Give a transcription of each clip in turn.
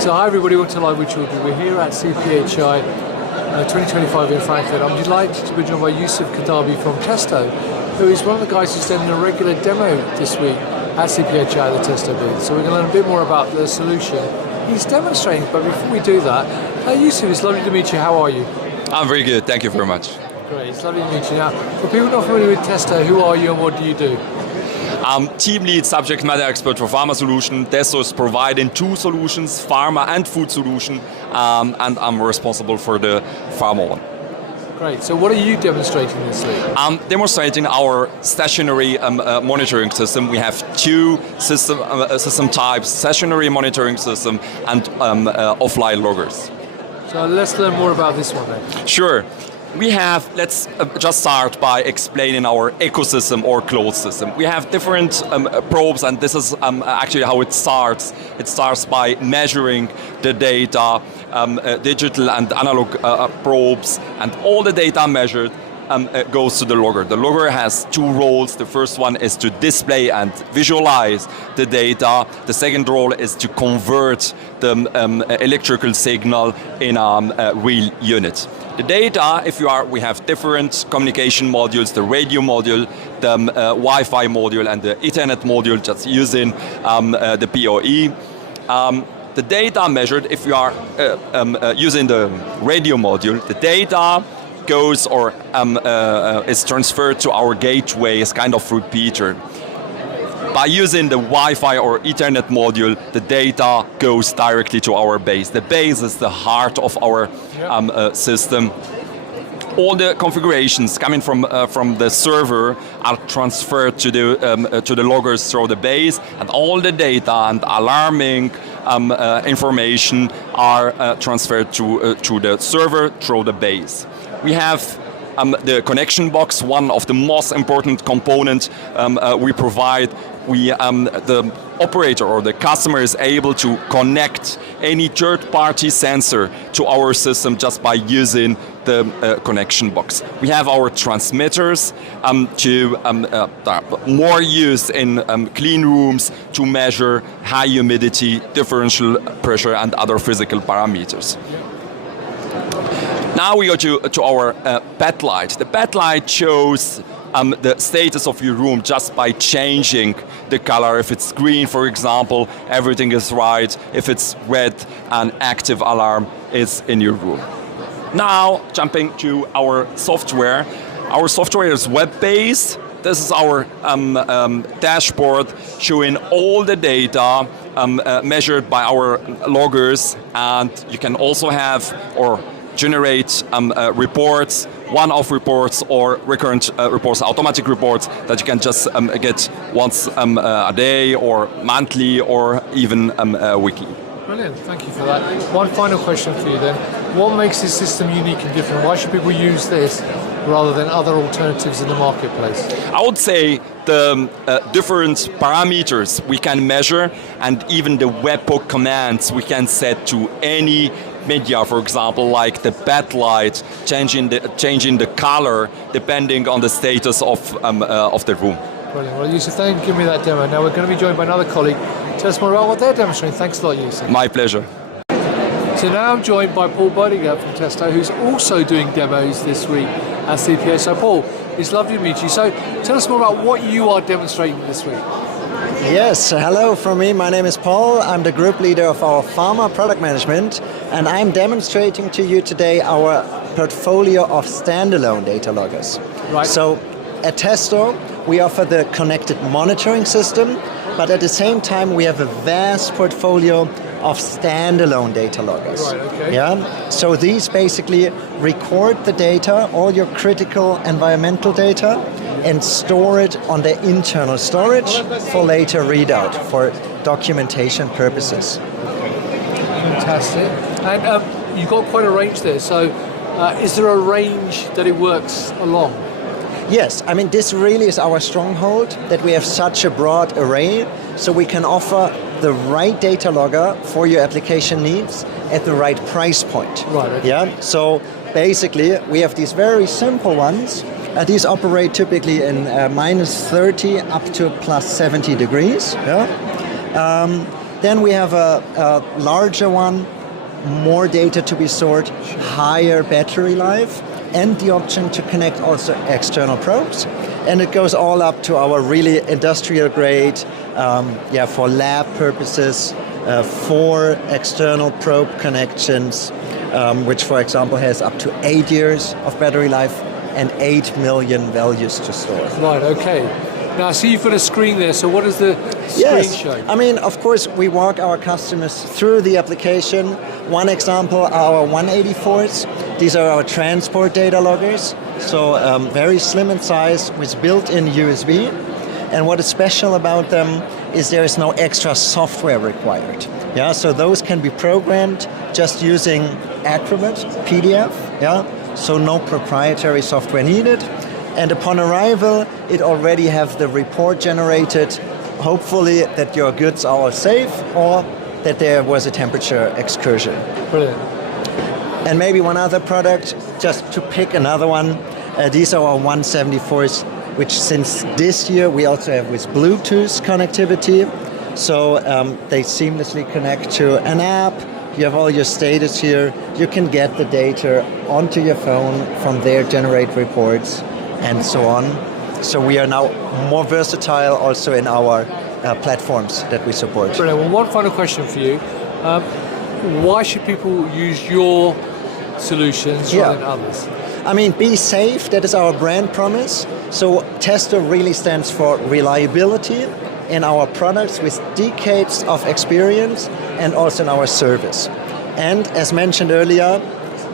So hi everybody, welcome to Live with Children. We're here at CPHI 2025 in Frankfurt. I'm delighted to be joined by Youssef Khattabi from Testo, who is one of the guys who's done a regular demo this week at CPHI at the Testo booth. So we're going to learn a bit more about the solution he's demonstrating. But before we do that, Youssef, it's lovely to meet you. How are you? I'm very good, thank you very much. Great, it's lovely to meet you. Now, for people not familiar with Testo, who are you and what do you do? I'm team lead subject matter expert for pharma solution. Testo is providing two solutions, pharma and food solution, and I'm responsible for the pharma one. Great, so what are you demonstrating this week? I'm demonstrating our stationary monitoring system. We have two system types, stationary monitoring system and offline loggers. So let's learn more about this one then. Sure. We have, let's just start by explaining our ecosystem or closed system. We have different probes, and this is actually how it starts. It starts by measuring the data, digital and analog probes, and all the data measured goes to the logger. The logger has two roles. The first one is to display and visualize the data. The second role is to convert the electrical signal in a real unit. The data, we have different communication modules, the radio module, the Wi-Fi module, and the Ethernet module, just using the PoE. The data measured, if you are using the radio module, the data goes or is transferred to our gateway as kind of repeater. By using the Wi-Fi or Ethernet module, the data goes directly to our base. The base is the heart of our system. All the configurations coming from the server are transferred to the loggers through the base, and all the data and alarming information are transferred to the server through the base. We have the connection box, one of the most important components we provide. The operator or the customer is able to connect any third-party sensor to our system just by using the connection box. We have our transmitters more used in clean rooms to measure high humidity, differential pressure, and other physical parameters. Now we go to our pet light. The pet light shows the status of your room just by changing the color. If it's green, for example, everything is right. If it's red, an active alarm is in your room. Now, jumping to our software. Our software is web-based. This is our dashboard showing all the data measured by our loggers, and you can also have or generate reports, one-off reports or recurrent reports, automatic reports that you can just get once a day or monthly or even weekly. Brilliant, thank you for that. One final question for you then. What makes this system unique and different? Why should people use this rather than other alternatives in the marketplace? I would say the different parameters we can measure, and even the webhook commands we can set to any media, for example, like the backlight, changing the color depending on the status of the room. Brilliant. Well, Youssef, thank you for giving me that demo. Now we're going to be joined by another colleague. Tell us more about what they're demonstrating. Thanks a lot, Youssef. My pleasure. So now I'm joined by Paul Boedeker from Testo, who's also doing demos this week at CPHI. So Paul, it's lovely to meet you. So tell us more about what you are demonstrating this week. Yes, hello from me. My name is Paul. I'm the group leader of our pharma product management, and I'm demonstrating to you today our portfolio of standalone data loggers. Right. So at Testo, we offer the connected monitoring system, but at the same time we have a vast portfolio of standalone data loggers. Right, okay. Yeah? So these basically record the data, all your critical environmental data, and store it on the internal storage for later readout for documentation purposes. Fantastic. And you've got quite a range there. So is there a range that it works along? Yes, I mean this really is our stronghold, that we have such a broad array, so we can offer the right data logger for your application needs at the right price point. Right. Okay. Yeah. So basically, we have these very simple ones. These operate typically in -30 up to +70 degrees. Yeah. Then we have a larger one, more data to be stored, higher battery life, and the option to connect also external probes. And it goes all up to our really industrial grade, for lab purposes, for external probe connections, which for example has up to 8 years of battery life and 8 million values to store. Right, okay. Now I see you've got a screen there, so what does the screen show? I mean, of course, we walk our customers through the application. One example, our 184s. These are our transport data loggers. So very slim in size with built-in USB. And what is special about them is there is no extra software required. Yeah, so those can be programmed just using Acrobat PDF. Yeah, so no proprietary software needed. And upon arrival, it already have the report generated, hopefully that your goods are all safe or that there was a temperature excursion. Brilliant. And maybe one other product, just to pick another one, these are our 174s, which since this year we also have with Bluetooth connectivity. So they seamlessly connect to an app. You have all your status here. You can get the data onto your phone, from there generate reports, and so on. So we are now more versatile also in our platforms that we support. Brilliant. Well, one final question for you. Why should people use your solutions rather than others? I mean, be safe, that is our brand promise. So Testo really stands for reliability in our products with decades of experience and also in our service. And as mentioned earlier,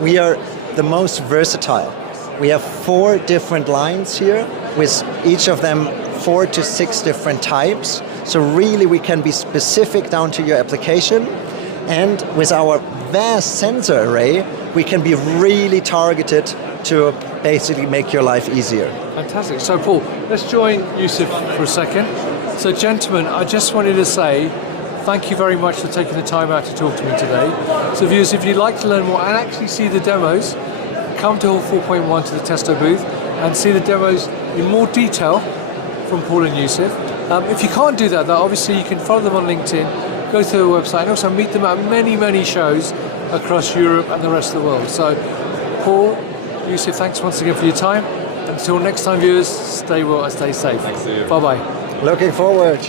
we are the most versatile. We have 4 different lines here, with each of them 4 to 6 different types. So really we can be specific down to your application. And with our vast sensor array, we can be really targeted to basically make your life easier. Fantastic. So Paul, let's join Youssef for a second. So gentlemen, I just wanted to say thank you very much for taking the time out to talk to me today. So viewers, if you'd like to learn more and actually see the demos, come to Hall 4.1 to the Testo booth and see the demos in more detail from Paul and Youssef. If you can't do that, though, obviously you can follow them on LinkedIn, go to their website, and also meet them at many, many shows across Europe and the rest of the world. So Paul, Youssef, thanks once again for your time. Until next time, viewers, stay well and stay safe. Thanks to you. Bye-bye. Looking forward.